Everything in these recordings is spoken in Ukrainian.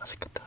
맛있겠다.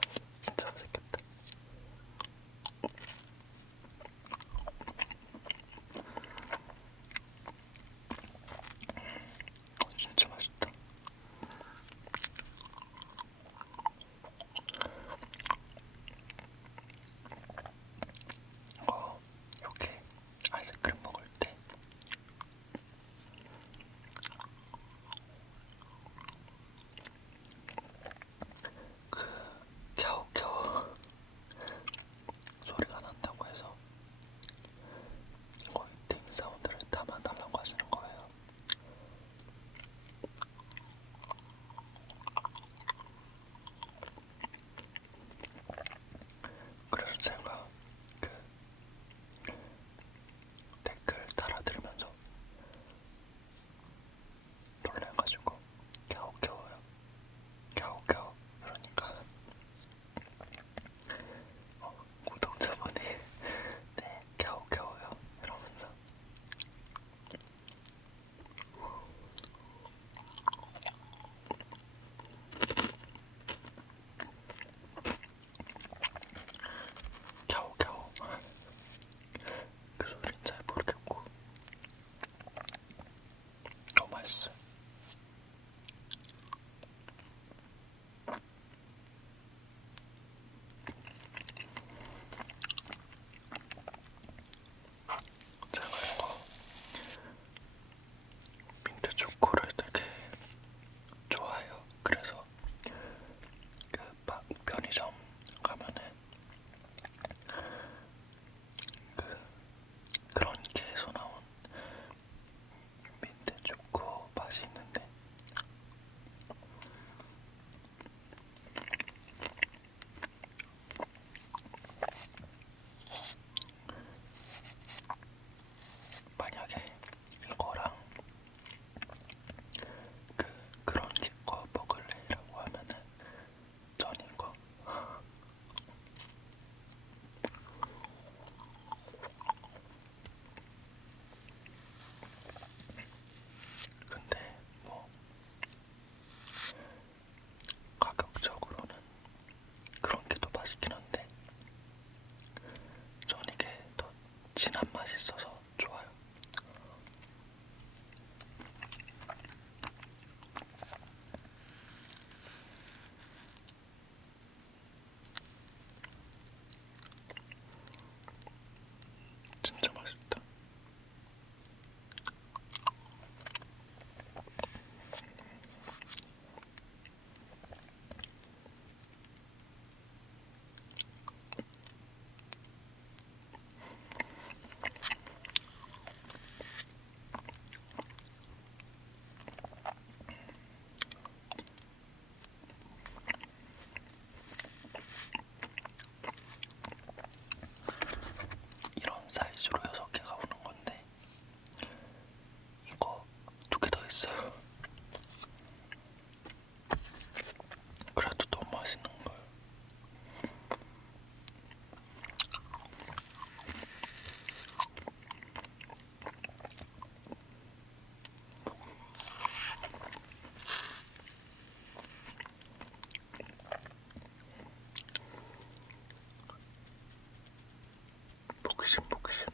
покажемо, покажемо.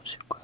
주무시고요.